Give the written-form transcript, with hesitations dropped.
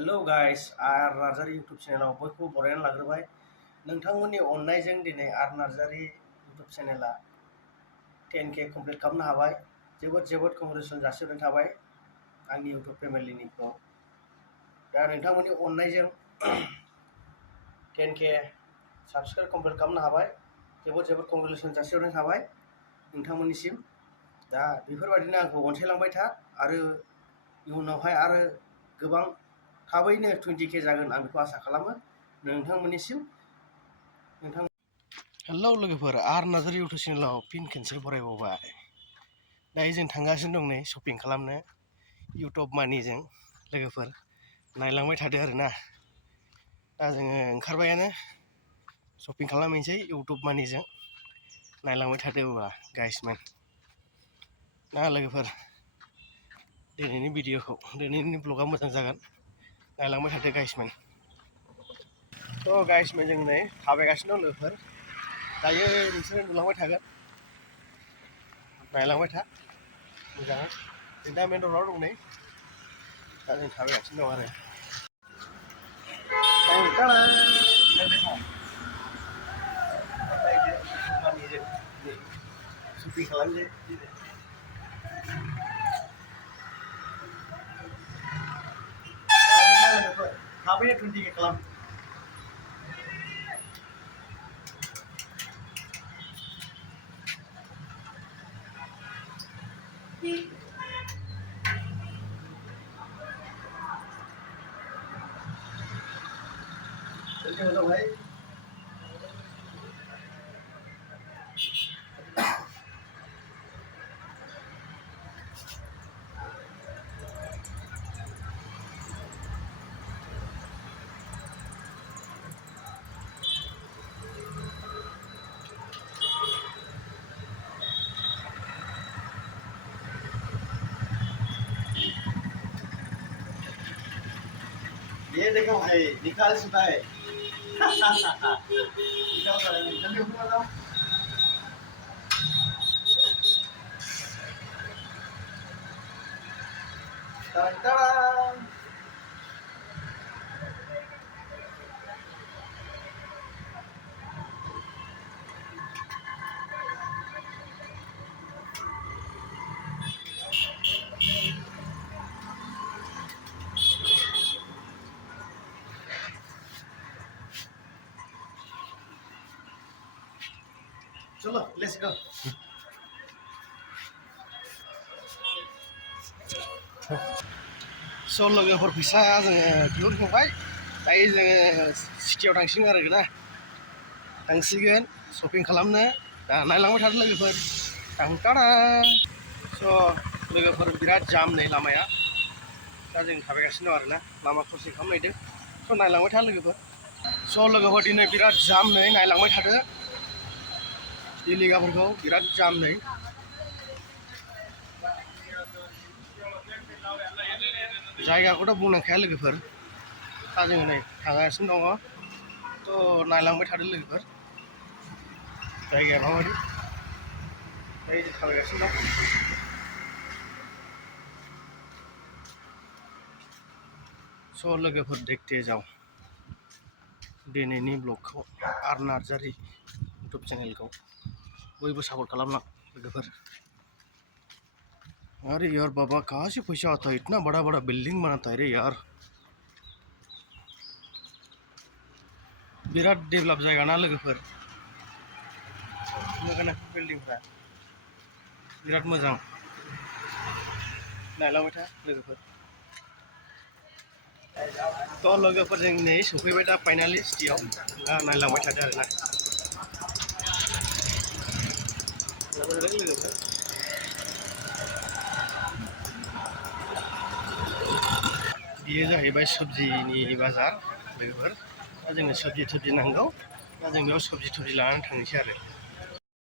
Hello guys आर Narzary YouTube चेनेलाव बयखौबो बरायनानै लाग्रोबाय। नोंथांमोननि अननायजों दिनै आर नार्जारी यूट्यूब चेनेला 10K कमप्लिट खालामनो हाबाय। जोबोद कंग्रेचुलेसन जासिहरनाय थाबाय आंनि यूट्यूब फेमिलिनिखौ। दा नोंथांमोननि अननायजों 10K साबस्क्राइब कमप्लिट खालामनो हाबाय। जोबोद कंग्रेचुलेसन जासिहरनाय थाबाय नोंथांमोननिसिम। दा बेफोरबायदिनो आंखौ अनसायलांबाय था आरो इयुनावहाय आरो गोबां थाबैनो 20K जागोन आं बेखौ आसा खालामो नोंथांमोननिसिम। हेलौ लोगोफोर, आर नार्जारी यूट्यूब चेनेलाव फिन खेनसे बरायबावबाय। दायो जों थांगासिनो दं नै शपिं खालामनो यूट्यूब मानिजों। लोगोफोर नायलांबाय थादो आरोना। दा जोङो ओंखारबायानो शपिं खालामहैनोसै यूट्यूब मानिजों। नायलांबाय थादो होनबा गाइसमोन ना लोगोफोर। दिनैनि ब्लगा मोजां जागोन, नायलांबाय थादो गाइसमोन। थ' गाइसमोन जों नै थाबायगासिनो दं लोगोफोर। दायो नोंसोरो नुलांबाय थागोन, नायलांबाय था मोजाङै। जों दा मेन र'डआव दं नै, दा जों थाबायगासिनो दं आरो। शपिं खालामनोसै थाबैनो 20K खालाम। भाई ये देखो भाई, निकाल चुका है। निकाल जल्दी ऊपर आओ। चलो लेट्स गो। स' लोगोफोर फैसा जोङो दिहुनखांबाय। दायो जोङो सिटियाव थांसिगोन आरोना, थांसिगोन शपिं खालामनो। दा नायलांबाय थादो लोगोफोर। टांटारा स' लोगोफोर बिराद जाम नै लामाया। दा जों थाबायगासिनो दं आरोना, लामा क्रसिं खालामनो नागिरदों। स' नायलांबाय था लोगोफोर। स' लोगोफोर दिनै बिराद जाम नै, नायलांबाय थादो दिल्लीगाफोरखौ। बिराद जाम नै। जायगाखौथ' बुंनांखाया लोगोफोर। दा जोङो नै थांगासिनो दङ। थ' नायलांबाय थादो लोगोफोर जायगाया माबायदि। दायो जों थाबायगासिनो दं। स' लोगोफोर देखते जाओ दिनैनि ब्लगखौ, आर नार्जारी यूट्यूब चेनेलखौ बयबो सापर्ट खालामलां लोगोफोर। अरे यार बाबा, कहाँ से पैसा आता है? इतना बड़ा बड़ा बिल्डिंग बनाता है रे यार। बिराद डेभलप जायगा ना लोगोफोर। नुगोना बिल्डिंफ्रा बिराद मोजां। नायलांबाय था लोगोफोर। थ' लोगोफोर जों नै सफैबाय दा फाइनालि सिटियाव। दा नायलांबाय थादो आरोना लोगोफोर। बियो जाहैबाय सब्जिनि बाजार लोगोफोर। दा जोंनो सब्जि नांगौ। दा जों बेयाव सब्जि लानानै थांनोसै आरो।